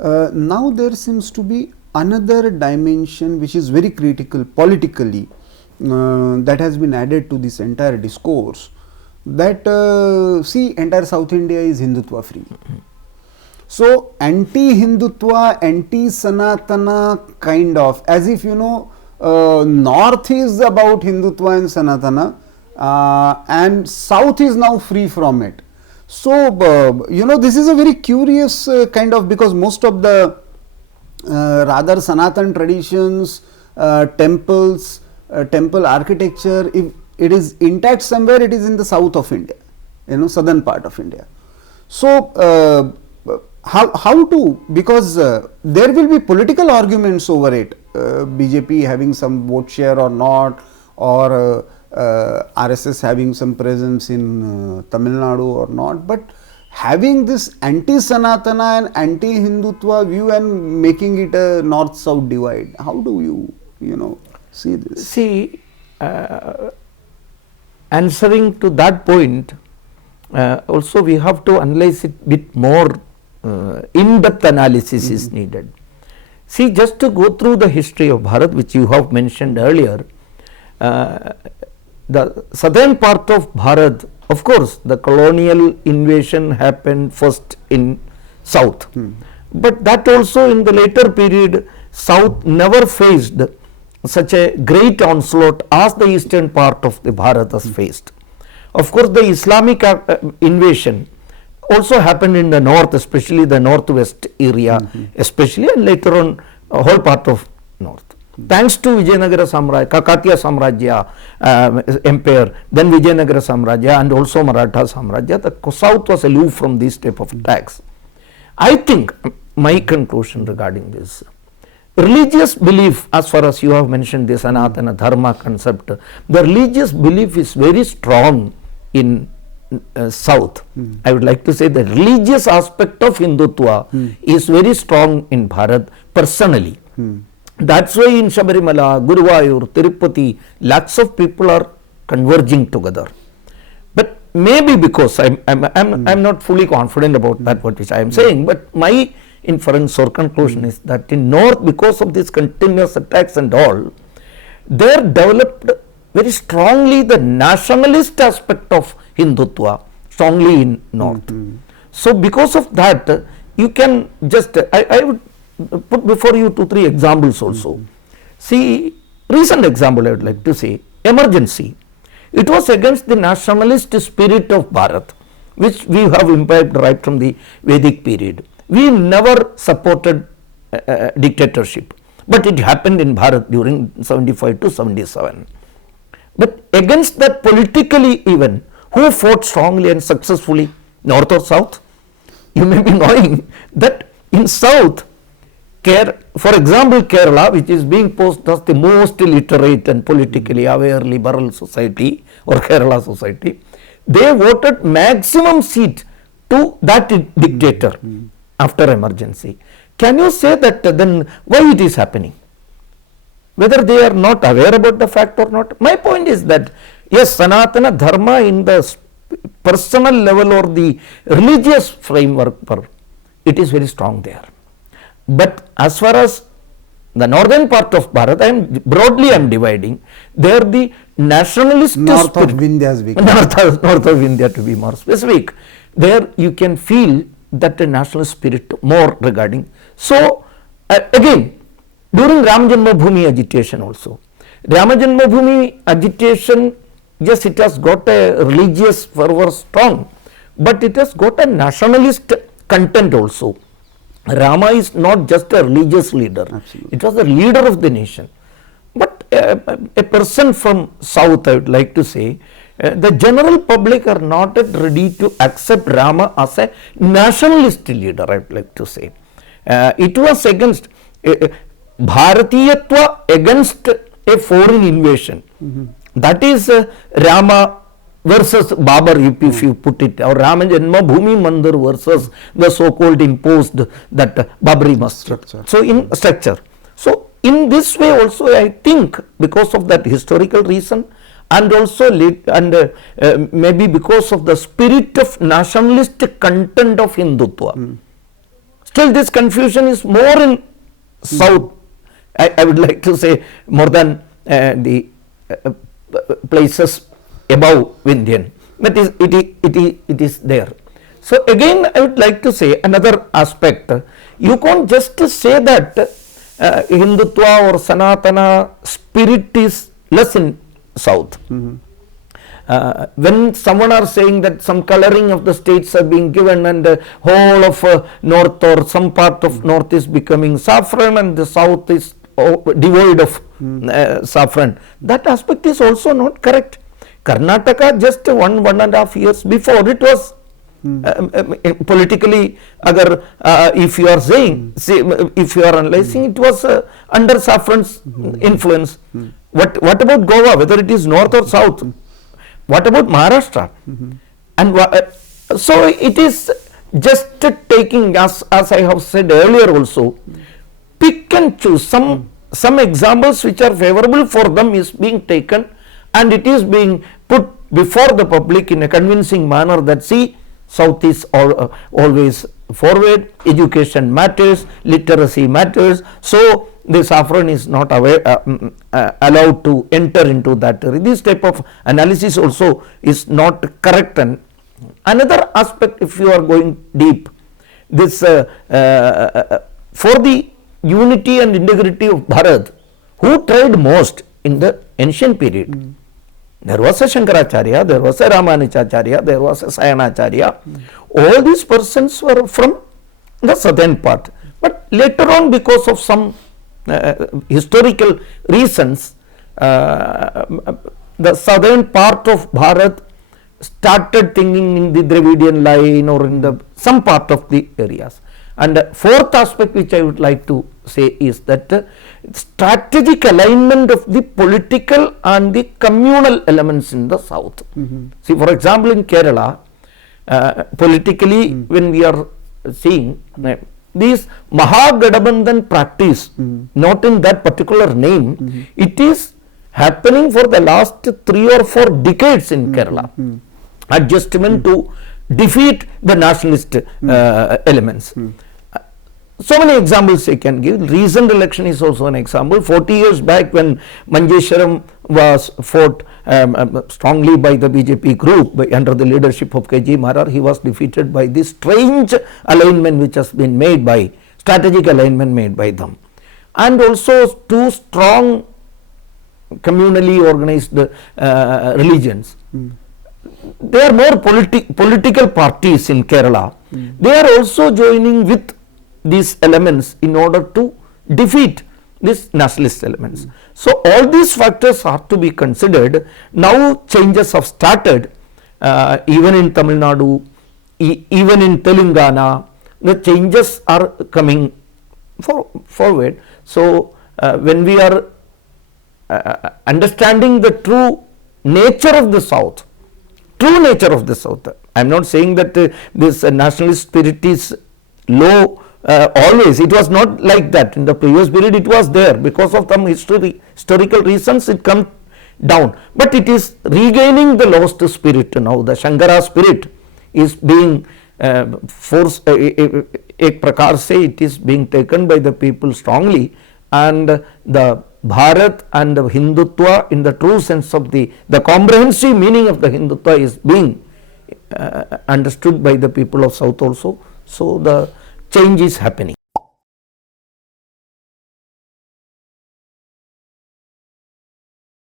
Now there seems to be another dimension which is very critical politically that has been added to this entire discourse, that see, entire South India is Hindutva free. So anti-Hindutva, anti-Sanatana kind of, as if North is about Hindutva and Sanatana and South is now free from it. So this is a very curious kind of, because most of the rather Sanatan traditions, temples, temple architecture, if it is intact somewhere, it is in the south of India, southern part of India. So how to, because there will be political arguments over it, BJP having some vote share or not, or RSS having some presence in Tamil Nadu or not, but having this anti-Sanatana and anti-Hindutva view and making it a north-south divide, how do you see this? See, answering to that point, also we have to analyze it bit more. In-depth analysis is needed. See, just to go through the history of Bharat, which you have mentioned earlier, the southern part of Bharat, of course, the colonial invasion happened first in south, but that also in the later period, south never faced such a great onslaught as the eastern part of the Bharat has faced. Of course, the Islamic invasion also happened in the north, especially the northwest area, especially, and later on whole part of north. Thanks to Vijayanagara Samrajya, Kakatiya Samrajya empire, then Vijayanagara Samrajya and also Maratha Samrajya, the south was aloof from these type of attacks. I think my conclusion regarding this, religious belief, as far as you have mentioned the Sanatana Dharma concept, the religious belief is very strong in south. I would like to say the religious aspect of Hindutva is very strong in Bharat personally. That's why in Shabarimala, Guruvayur, Tirupati, lots of people are converging together. But maybe because I'm not fully confident about that what which I am saying, but my inference or conclusion is that in north, because of these continuous attacks and all, there developed very strongly the nationalist aspect of Hindutva strongly in north. So because of that, you can just, I would put before you 2-3 examples also. See, recent example I would like to say, emergency. It was against the nationalist spirit of Bharat, which we have imbibed right from the Vedic period. We never supported dictatorship, but it happened in Bharat during 75 to 77. But against that politically even, who fought strongly and successfully, north or south? You may be knowing that in south, for example, Kerala, which is being posed as the most literate and politically aware liberal society or Kerala society, they voted maximum seat to that dictator after emergency. Can you say that then why it is happening? Whether they are not aware about the fact or not. My point is that yes, Sanatana Dharma in the personal level or the religious framework, it is very strong there. But as far as the northern part of Bharat, I am dividing. There the nationalist north of Vindhya, north of India to be more specific. There you can feel that the national spirit more regarding. So again, during Ram Janmabhoomi agitation also, Ram Janmabhoomi agitation, yes, it has got a religious fervor strong, but it has got a nationalist content also. Rama is not just a religious leader. Absolutely. It was the leader of the nation. But a person from south, I would like to say, the general public are not yet ready to accept Rama as a nationalist leader, I would like to say. It was against Bharatiyatva against a foreign invasion. That is Rama versus Babar, if you put it, or Rama Janmabhoomi Mandir versus the so-called imposed that Babri Masjid. So in structure. So in this way also, I think because of that historical reason and also maybe because of the spirit of nationalist content of Hindutva, Still this confusion is more in south, I would like to say, more than the places above Vindhyan, but it is there. So again I would like to say another aspect, you can't just say that Hindutva or Sanatana spirit is less in south. When someone are saying that some coloring of the states are being given and the whole of north or some part of north is becoming saffron and the south is devoid of saffron, that aspect is also not correct. Karnataka just 1.5 years before, it was politically, if you are saying, if you are analyzing, it was under saffron's influence. What about Goa, whether it is north or south? What about Maharashtra? And so it is just taking, as I have said earlier also, pick and choose. Some examples which are favorable for them is being taken and it is being put before the public in a convincing manner that see, south is always forward, education matters, literacy matters, so the saffron is not allowed to enter into that. This type of analysis also is not correct. And another aspect, if you are going deep, this for the unity and integrity of Bharat, who tried most in the ancient period? There was a Shankaracharya, there was a Ramanujacharya, there was a Sayanacharya. All these persons were from the southern part. But later on, because of some historical reasons, the southern part of Bharat started thinking in the Dravidian line or in the some part of the areas. And the fourth aspect which I would like to say is that strategic alignment of the political and the communal elements in the south. See, for example, in Kerala, politically, when we are seeing these Mahagadabandhan practice, not in that particular name, it is happening for the last 3 or 4 decades in Kerala. Adjustment to defeat the nationalist elements. So many examples I can give. Recent election is also an example. 40 years back, when Manjeshwaram was fought strongly by the BJP group under the leadership of KG Marar, he was defeated by this strange alignment which has been made by, strategic alignment made by them. And also 2 strong communally organized religions. They are more political parties in Kerala. They are also joining with these elements in order to defeat these nationalist elements. So all these factors are to be considered. Now changes have started even in Tamil Nadu, even in Telangana, the changes are coming forward. So when we are understanding the true nature of the South, I am not saying that this nationalist spirit is low always. It was not like that. In the previous period it was there. Because of some historical reasons it come down. But it is regaining the lost spirit now. The Shankara spirit is being forced, ek prakar se it is being taken by the people strongly, and the Bharat and the Hindutva in the true sense of the comprehensive meaning of the Hindutva is being understood by the people of South also. So the change is happening.